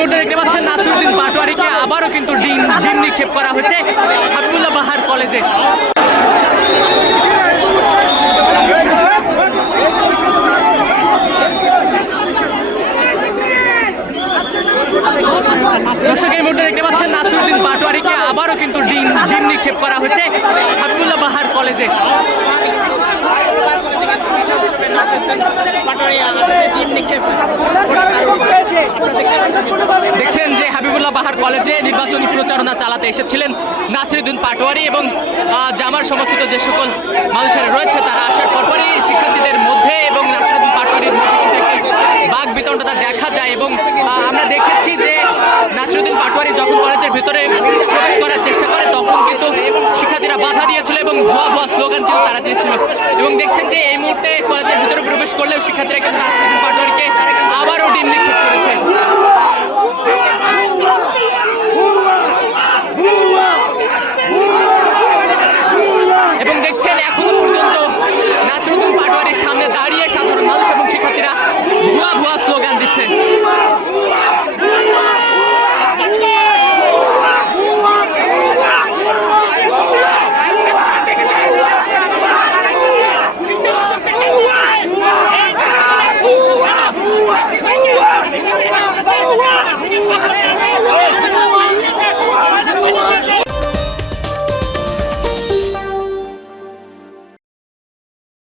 মুহূর্তে দেখতে পাচ্ছেন নাসিরউদ্দিন পাটোয়ারিকে আবারও কিন্তু ডিম নিক্ষেপ করা হচ্ছে হাবিবুল্লাহ বাহার কলেজে। দর্শক এই মুহূর্তে দেখতে পাচ্ছেন নাসিরউদ্দিন পাটোয়ারিকে আবারও কিন্তু ডিম নিক্ষেপ করা হচ্ছে হাবিবুল্লাহ বাহার কলেজে। দেখছেন যে হাবিবুল্লাহ বাহার কলেজে নির্বাচনী প্রচারণা চালাতে এসেছিলেন নাসিরউদ্দিন পাটোয়ারি এবং জামার সমর্থিত যে সকল মানুষেরা রয়েছে তারা আসার পরপরই শিক্ষার্থীদের মধ্যে এবং নাসিরউদ্দিন পাটোয়ারির বাক বিতণ্ডতা দেখা যায় এবং আমরা দেখেছি যে নাসিরউদ্দিন পাটোয়ারি যখন কলেজের ভেতরে প্রবেশ করার চেষ্টা করে তখন কিন্তু শিক্ষার্থীরা বাধা দিয়েছিল এবং ভুয়া স্লোগান কিন্তু তারা দিয়েছিল এবং দেখছেন যে এই মুহূর্তে কলেজের ভেতরে প্রবেশ করলেও শিক্ষার্থীরা কিন্তু নাসিরউদ্দিন পাটোয়ারিকে আবারও ডিম নিক্ষেপ করেছেন।